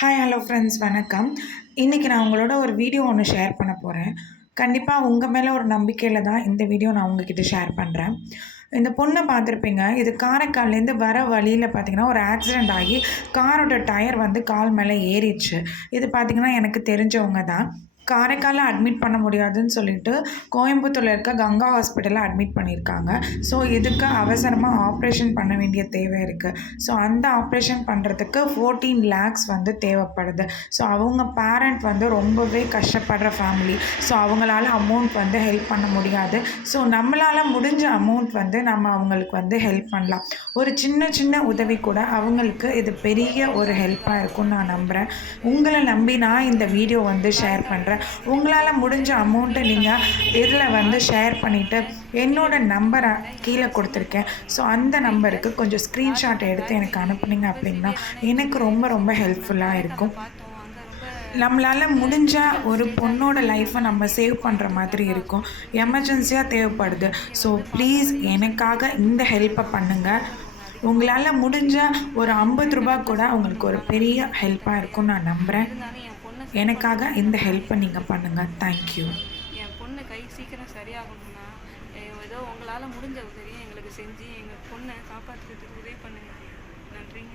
Hi hello friends வணக்கம். இன்றைக்கி நான் உங்களோட ஒரு வீடியோ ஒன்று ஷேர் பண்ண போகிறேன். கண்டிப்பாக உங்கள் மேலே ஒரு நம்பிக்கையில் தான் இந்த வீடியோ நான் உங்ககிட்ட ஷேர் பண்ணுறேன். இந்த பொண்ணை பார்த்துருப்பீங்க. இது காரைக்கால்லேருந்து வர வழியில் பார்த்திங்கன்னா ஒரு ஆக்சிடெண்ட் ஆகி காரோட டயர் வந்து கால் மேலே ஏறிடுச்சு. இது பார்த்திங்கன்னா எனக்கு தெரிஞ்சவங்க தான். காரைக்காலில் அட்மிட் பண்ண முடியாதுன்னு சொல்லிட்டு கோயம்புத்தூரில் இருக்க கங்கா ஹாஸ்பிட்டலில் அட்மிட் பண்ணியிருக்காங்க. ஸோ இதுக்கு அவசரமாக ஆப்ரேஷன் பண்ண வேண்டிய தேவை இருக்குது. ஸோ அந்த ஆப்ரேஷன் பண்ணுறதுக்கு 14 lakhs வந்து தேவைப்படுது. ஸோ அவங்க பேரண்ட் வந்து ரொம்பவே கஷ்டப்படுற ஃபேமிலி. ஸோ அவங்களால அமௌண்ட் வந்து ஹெல்ப் பண்ண முடியாது. ஸோ நம்மளால் முடிஞ்ச அமௌண்ட் வந்து நம்ம அவங்களுக்கு வந்து ஹெல்ப் பண்ணலாம். ஒரு சின்ன சின்ன உதவி கூட அவங்களுக்கு இது பெரிய ஒரு ஹெல்ப்பாக இருக்கும்னு நான் நம்புகிறேன். உங்களை நம்பி நான் இந்த வீடியோ வந்து ஷேர் பண்ணுறேன். உங்களால் முடிஞ்ச அமௌண்ட்டை நீங்கள் இதில் வந்து ஷேர் பண்ணிவிட்டு என்னோடய நம்பரை கீழே கொடுத்துருக்கேன். ஸோ அந்த நம்பருக்கு கொஞ்சம் ஸ்க்ரீன்ஷாட் எடுத்து எனக்கு அனுப்புனீங்க அப்படின்னா எனக்கு ரொம்ப ரொம்ப ஹெல்ப்ஃபுல்லாக இருக்கும். நம்மளால் முடிஞ்ச ஒரு பொண்ணோட லைஃப்பை நம்ம சேவ் பண்ணுற மாதிரி இருக்கும். எமர்ஜென்சியாக தேவைப்படுது. ஸோ ப்ளீஸ் எனக்காக இந்த ஹெல்ப்பை பண்ணுங்கள். உங்களால் முடிஞ்ச ஒரு 50 ரூபா கூட உங்களுக்கு ஒரு பெரிய ஹெல்ப்பாக இருக்கும்னு நான் நம்புகிறேன். எனக்காக இந்த ஹெல்ப்பை நீங்கள் பண்ணுங்கள். தேங்க்யூ. என் பொண்ணு கை சீக்கிரம் சரியாகணும்னா ஏதோ உங்களால் முடிஞ்ச உதவியை எங்களுக்கு செஞ்சு எங்கள் பொண்ணை காப்பாற்றுறதுக்கு உதவி பண்ணுங்கள். நன்றிங்க.